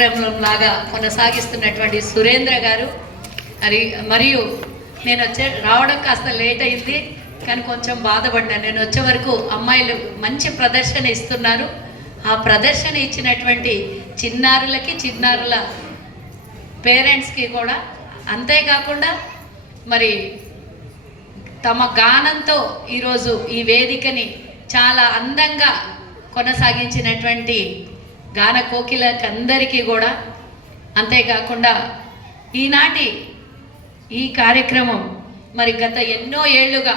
కార్యక్రమం లాగా కొనసాగిస్తున్నటువంటి సురేంద్ర గారు. మరి మరియు నేను వచ్చే రావడం కాస్త లేట్ అయింది కానీ కొంచెం బాధపడ్డాను. నేను వచ్చే వరకు అమ్మాయిలు మంచి ప్రదర్శన ఇస్తున్నారు. ఆ ప్రదర్శన ఇచ్చినటువంటి చిన్నారులకి చిన్నారుల పేరెంట్స్కి కూడా అంతేకాకుండా మరి తమ గానంతో ఈరోజు ఈ వేదికని చాలా అందంగా కొనసాగించినటువంటి గాన కోకిలకి అందరికీ కూడా అంతేకాకుండా ఈనాటి ఈ కార్యక్రమం మరి గత ఎన్నో ఏళ్ళుగా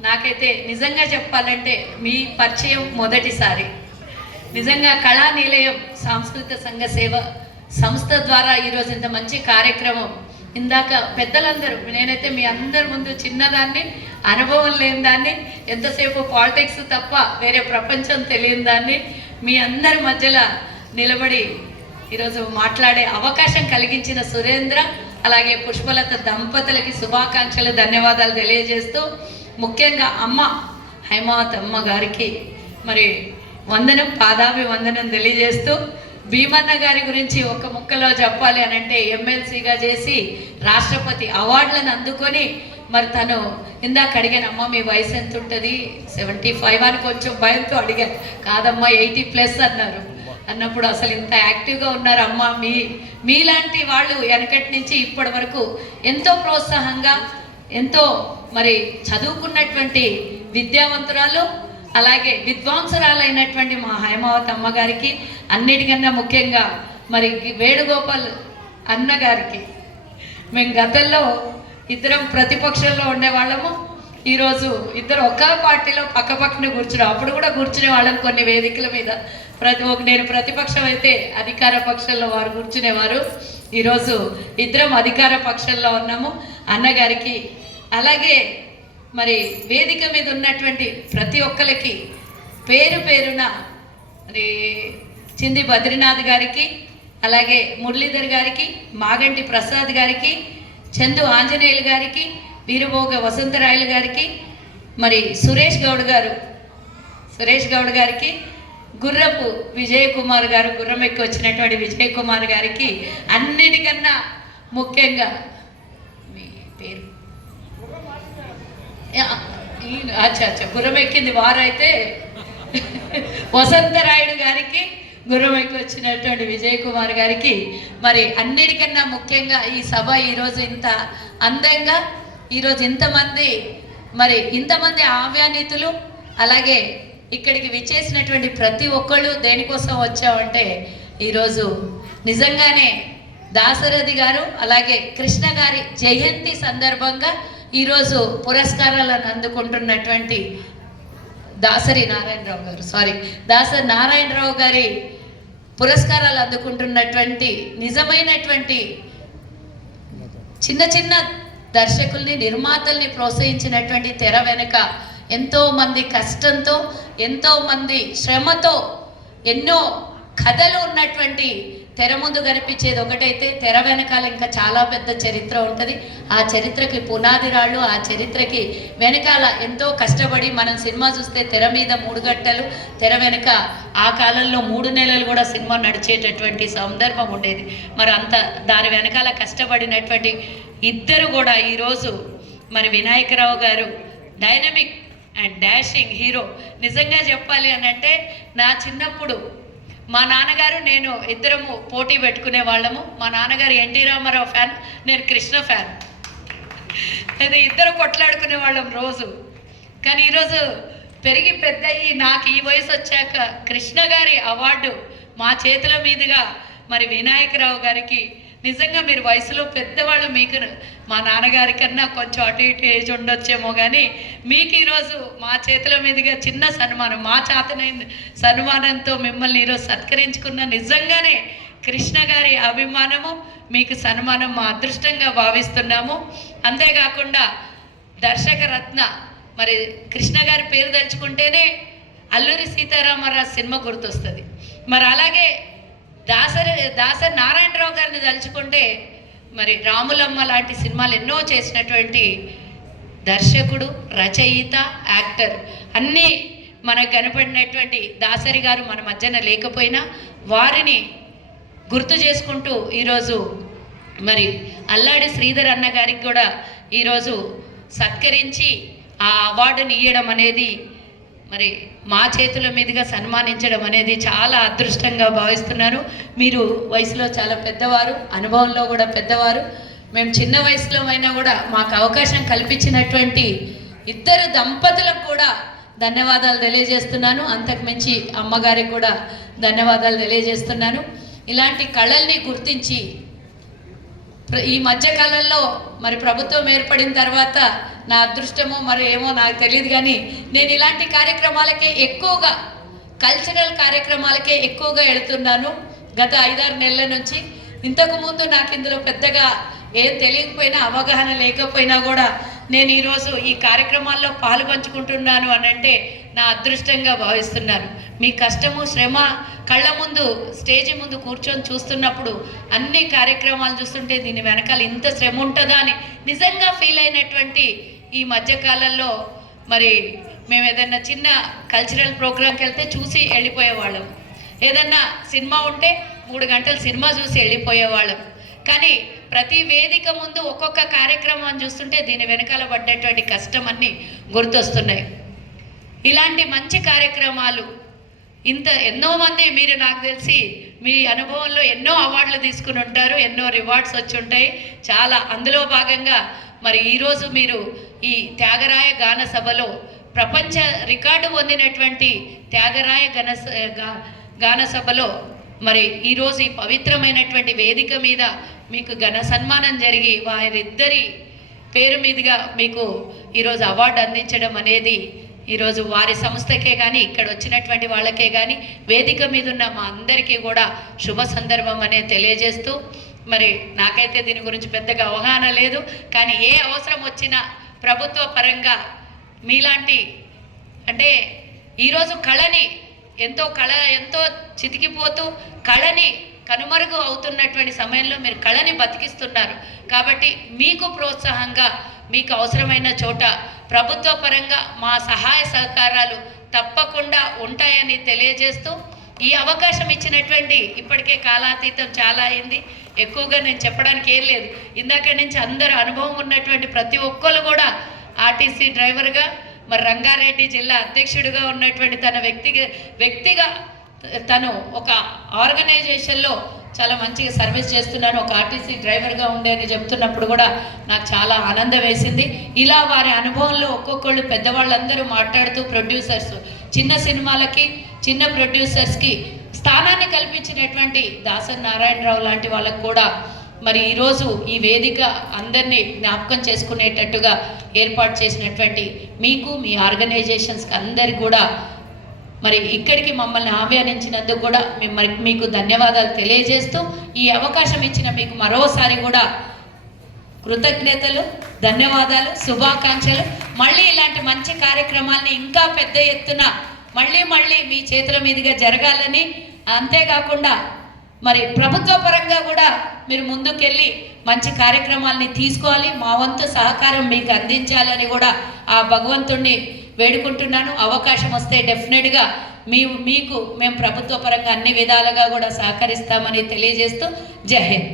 నాకైతే నిజంగా చెప్పాలంటే మీ పరిచయం మొదటిసారి. నిజంగా కళా నిలయం సాంస్కృతిక సంఘ సేవ సంస్థ ద్వారా ఈరోజు ఇంత మంచి కార్యక్రమం. ఇందాక పెద్దలందరూ నేనైతే మీ అందరి ముందు చిన్నదాన్ని అనుభవం లేని దాన్ని ఎంతసేపు పాలిటిక్స్ తప్ప వేరే ప్రపంచం తెలియని దాన్ని మీ అందరి మధ్యలో నిలబడి ఈరోజు మాట్లాడే అవకాశం కలిగించిన సురేంద్ర అలాగే పుష్పలత దంపతులకి శుభాకాంక్షలు ధన్యవాదాలు తెలియజేస్తూ ముఖ్యంగా అమ్మ హైమావత్ అమ్మ గారికి మరి వందనం పాదాభి వందనం తెలియజేస్తూ భీమన్న గారి గురించి ఒక ముక్కలో చెప్పాలి అని అంటే ఎమ్మెల్సీగా చేసి రాష్ట్రపతి అవార్డులను అందుకొని మరి తను ఇందాక అడిగాను అమ్మ మీ వయసు ఎంత ఉంటుంది సెవెంటీ ఫైవ్ అని కొంచెం భయంతో అడిగాను కాదమ్మా ఎయిటీ ప్లస్ అన్నారు. అన్నప్పుడు అసలు ఇంత యాక్టివ్గా ఉన్నారు అమ్మ మీ మీలాంటి వాళ్ళు వెనకటి నుంచి ఇప్పటి వరకు ఎంతో ప్రోత్సాహంగా ఎంతో మరి చదువుకున్నటువంటి విద్యావంతురాలు అలాగే విద్వాంసరాలైనటువంటి మా హైమావతి అమ్మగారికి అన్నిటికన్నా ముఖ్యంగా మరి వేణుగోపాల్ అన్నగారికి మేము గతంలో ఇద్దరం ప్రతిపక్షంలో ఉండేవాళ్ళము. ఈరోజు ఇద్దరు ఒక్క పార్టీలో పక్క పక్కన కూర్చున్నాం. అప్పుడు కూడా కూర్చునే వాళ్ళం కొన్ని వేదికల మీద. ప్రతి ఒక నేను ప్రతిపక్షం అయితే అధికార పక్షంలో వారు కూర్చునేవారు. ఈరోజు ఇద్దరం అధికార పక్షంలో ఉన్నాము. అన్నగారికి అలాగే మరి వేదిక మీద ఉన్నటువంటి ప్రతి ఒక్కరికి పేరు పేరున మరి చింది బద్రీనాథ్ గారికి అలాగే మురళీధర్ గారికి మాగంటి ప్రసాద్ గారికి చందు ఆంజనేయులు గారికి వీరభోగ వసంతరాయలు గారికి మరి సురేష్ గౌడ్ గారు సురేష్ గౌడ్ గారికి గుర్రపు విజయ్ కుమార్ గారు గుర్రం ఎక్కి వచ్చినటువంటి విజయ్ కుమార్ గారికి అన్నిటికన్నా ముఖ్యంగా మీ పేరు. అచ్చా అచ్చా గుర్రం ఎక్కింది వారైతే వసంతరాయుడు గారికి గుర్రం వచ్చినటువంటి విజయ్ కుమార్ గారికి మరి అన్నిటికన్నా ముఖ్యంగా ఈ సభ ఈరోజు ఇంత అందంగా ఈరోజు ఇంతమంది మరి ఇంతమంది ఆవ్యానితులు అలాగే ఇక్కడికి విచ్చేసినటువంటి ప్రతి ఒక్కళ్ళు దేనికోసం వచ్చామంటే ఈరోజు నిజంగానే దాసరథి గారు అలాగే కృష్ణ గారి జయంతి సందర్భంగా ఈరోజు పురస్కారాలను అందుకుంటున్నటువంటి దాసరి నారాయణరావు గారు. సారీ దాసరి నారాయణరావు గారి పురస్కారాలు అందుకుంటున్నటువంటి నిజమైనటువంటి చిన్న చిన్న దర్శకుల్ని నిర్మాతల్ని ప్రోత్సహించినటువంటి తెర వెనుక ఎంతో మంది కష్టంతో ఎంతో మంది శ్రమతో ఎన్నో కథలు ఉన్నటువంటి తెర ముందు కనిపించేది ఒకటైతే తెర వెనకాల ఇంకా చాలా పెద్ద చరిత్ర ఉంటుంది. ఆ చరిత్రకి పునాది రాళ్ళు ఆ చరిత్రకి వెనకాల ఎంతో కష్టపడి మనం సినిమా చూస్తే తెర మీద మూడు గంటలు తెర వెనక ఆ కాలంలో మూడు నెలలు కూడా సినిమా నడిచేటటువంటి సందర్భం ఉండేది. మరి అంత దాని వెనకాల కష్టపడినటువంటి ఇద్దరు కూడా ఈరోజు మరి వినాయకరావు గారు డైనమిక్ అండ్ డాషింగ్ హీరో. నిజంగా చెప్పాలి అని అంటే నా చిన్నప్పుడు మా నాన్నగారు నేను ఇద్దరము పోటీ పెట్టుకునే వాళ్ళము. మా నాన్నగారు ఎన్టీ రామారావు ఫ్యాన్ నేను కృష్ణ ఫ్యాన్. అయితే ఇద్దరు కొట్లాడుకునే వాళ్ళం రోజు. కానీ ఈరోజు పెరిగి పెద్దయి నాకు ఈ వయసు వచ్చాక కృష్ణ గారి అవార్డు మా చేతుల మీదుగా మరి వినాయకరావు గారికి నిజంగా మీరు వయసులో పెద్దవాళ్ళు మీకు మా నాన్నగారి కన్నా కొంచెం అటు ఇటు ఏజ్ ఉండొచ్చేమో కానీ మీకు ఈరోజు మా చేతుల మీదుగా చిన్న సన్మానం మా చేతనైన సన్మానంతో మిమ్మల్ని ఈరోజు సత్కరించుకున్న నిజంగానే కృష్ణ గారి అభిమానము మీకు సన్మానం మా అదృష్టంగా భావిస్తున్నాము. అంతేకాకుండా దర్శక రత్న మరి కృష్ణ గారి పేరు తలుచుకుంటేనే అల్లూరి సీతారామరాజు సినిమా గుర్తొస్తుంది. మరి అలాగే దాసరి దాసరి నారాయణరావు గారిని తలుచుకుంటే మరి రాములమ్మ లాంటి సినిమాలు ఎన్నో చేసినటువంటి దర్శకుడు రచయిత యాక్టర్ అన్నీ మనకు కనపడినటువంటి దాసరి గారు మన మధ్యన లేకపోయినా వారిని గుర్తు చేసుకుంటూ ఈరోజు మరి అల్లాడి శ్రీధర్ అన్న గారికి కూడా ఈరోజు సత్కరించి ఆ అవార్డుని ఇవ్వడం అనేది మరి మా చేతుల మీదుగా సన్మానించడం అనేది చాలా అదృష్టంగా భావిస్తున్నాను మీరు వయసులో చాలా పెద్దవారు అనుభవంలో కూడా పెద్దవారు. మేము చిన్న వయసులో అయినా కూడా మాకు అవకాశం కల్పించినటువంటి ఇద్దరు దంపతులకు కూడా ధన్యవాదాలు తెలియజేస్తున్నాను. అంతకుమించి అమ్మగారికి కూడా ధన్యవాదాలు తెలియజేస్తున్నాను. ఇలాంటి కళల్ని గుర్తించి ఈ మధ్య కాలంలో మరి ప్రభుత్వం ఏర్పడిన తర్వాత నా అదృష్టమో మరి ఏమో నాకు తెలియదు కానీ నేను ఇలాంటి కార్యక్రమాలకే ఎక్కువగా కల్చరల్ కార్యక్రమాలకే ఎక్కువగా వెళుతున్నాను గత ఐదారు నెలల నుంచి ఇంతకు ముందు నాకు ఇందులో పెద్దగా ఏం తెలియకపోయినా అవగాహన లేకపోయినా కూడా నేను ఈరోజు ఈ కార్యక్రమాల్లో పాలు అనంటే నా అదృష్టంగా భావిస్తున్నాను మీ కష్టము శ్రమ కళ్ళ ముందు స్టేజ్ ముందు కూర్చొని చూస్తున్నప్పుడు అన్ని కార్యక్రమాలు చూస్తుంటే దీని వెనకాల ఇంత శ్రమ ఉంటుందా అని నిజంగా ఫీల్ అయినటువంటి ఈ మధ్యకాలంలో మరి మేము ఏదైనా చిన్న కల్చరల్ ప్రోగ్రామ్కి వెళ్తే చూసి వెళ్ళిపోయేవాళ్ళం. ఏదన్నా సినిమా ఉంటే మూడు గంటలు సినిమా చూసి వెళ్ళిపోయేవాళ్ళం. కానీ ప్రతి వేదిక ముందు ఒక్కొక్క కార్యక్రమాన్ని చూస్తుంటే దీని వెనకాల పడ్డటువంటి కష్టం అన్నీ గుర్తొస్తున్నాయి. ఇలాంటి మంచి కార్యక్రమాలు ఇంత ఎన్నో మంది మీరు నాకు తెలిసి మీ అనుభవంలో ఎన్నో అవార్డులు తీసుకుని ఉంటారు ఎన్నో రివార్డ్స్ వచ్చి ఉంటాయి. చాలా అందులో భాగంగా మరి ఈరోజు మీరు ఈ త్యాగరాయ గాన సభలో ప్రపంచ రికార్డు పొందినటువంటి త్యాగరాయ గణ గా- గాన సభలో మరి ఈరోజు ఈ పవిత్రమైనటువంటి వేదిక మీద మీకు ఘన సన్మానం జరిగి వారిద్దరి పేరు మీదుగా మీకు ఈరోజు అవార్డు అందించడం అనేది ఈరోజు వారి సంస్థకే కానీ ఇక్కడ వచ్చినటువంటి వాళ్ళకే కానీ వేదిక మీద ఉన్న మా అందరికీ కూడా శుభ సందర్భం అనే తెలియజేస్తూ మరి నాకైతే దీని గురించి పెద్దగా అవగాహన లేదు కానీ ఏ అవసరం వచ్చినా ప్రభుత్వ పరంగా మీలాంటి అంటే ఈరోజు కళని ఎంతో కళ ఎంతో చితికిపోతూ కళని కనుమరుగు అవుతున్నటువంటి సమయంలో మీరు కళని బతికిస్తున్నారు. కాబట్టి మీకు ప్రోత్సాహంగా మీకు అవసరమైన చోట ప్రభుత్వ పరంగా మా సహాయ సహకారాలు తప్పకుండా ఉంటాయని తెలియజేస్తూ ఈ అవకాశం ఇచ్చినటువంటి ఇప్పటికే కాలాతీతం చాలా అయింది. ఎక్కువగా నేను చెప్పడానికి ఏం లేదు. ఇందాక నుంచి అందరు అనుభవం ఉన్నటువంటి ప్రతి ఒక్కరు కూడా ఆర్టీసీ డ్రైవర్గా మరి రంగారెడ్డి జిల్లా అధ్యక్షుడిగా ఉన్నటువంటి తన వ్యక్తిగా వ్యక్తిగా తను ఒక ఆర్గనైజేషన్లో చాలా మంచిగా సర్వీస్ చేస్తున్నాను. ఒక ఆర్టీసీ డ్రైవర్గా ఉండే అని చెప్తున్నప్పుడు కూడా నాకు చాలా ఆనందం వేసింది. ఇలా వారి అనుభవంలో ఒక్కొక్కళ్ళు పెద్దవాళ్ళందరూ మాట్లాడుతూ ప్రొడ్యూసర్స్ చిన్న సినిమాలకి చిన్న ప్రొడ్యూసర్స్కి స్థానాన్ని కల్పించినటువంటి దాసన్ నారాయణరావు లాంటి వాళ్ళకు కూడా మరి ఈరోజు ఈ వేదిక అందరినీ జ్ఞాపకం చేసుకునేటట్టుగా ఏర్పాటు చేసినటువంటి మీకు మీ ఆర్గనైజేషన్స్కి అందరికి కూడా మరి ఇక్కడికి మమ్మల్ని ఆహ్వానించినందుకు కూడా మేము మరి మీకు ధన్యవాదాలు తెలియజేస్తూ ఈ అవకాశం ఇచ్చిన మీకు మరోసారి కూడా కృతజ్ఞతలు ధన్యవాదాలు శుభాకాంక్షలు. మళ్ళీ ఇలాంటి మంచి కార్యక్రమాల్ని ఇంకా పెద్ద ఎత్తున మళ్ళీ మళ్ళీ మీ చేతుల మీదుగా జరగాలని అంతేకాకుండా మరి ప్రభుత్వ పరంగా కూడా మీరు ముందుకెళ్ళి మంచి కార్యక్రమాల్ని తీసుకోవాలి. మా వంతు సహకారం మీకు అందించాలని కూడా ఆ భగవంతుణ్ణి వేడుకుంటున్నాను. అవకాశం వస్తే డెఫినెట్గా మీ మీకు మేము ప్రభుత్వ పరంగా అన్ని విధాలుగా కూడా సహకరిస్తామని తెలియజేస్తూ జై హింద్.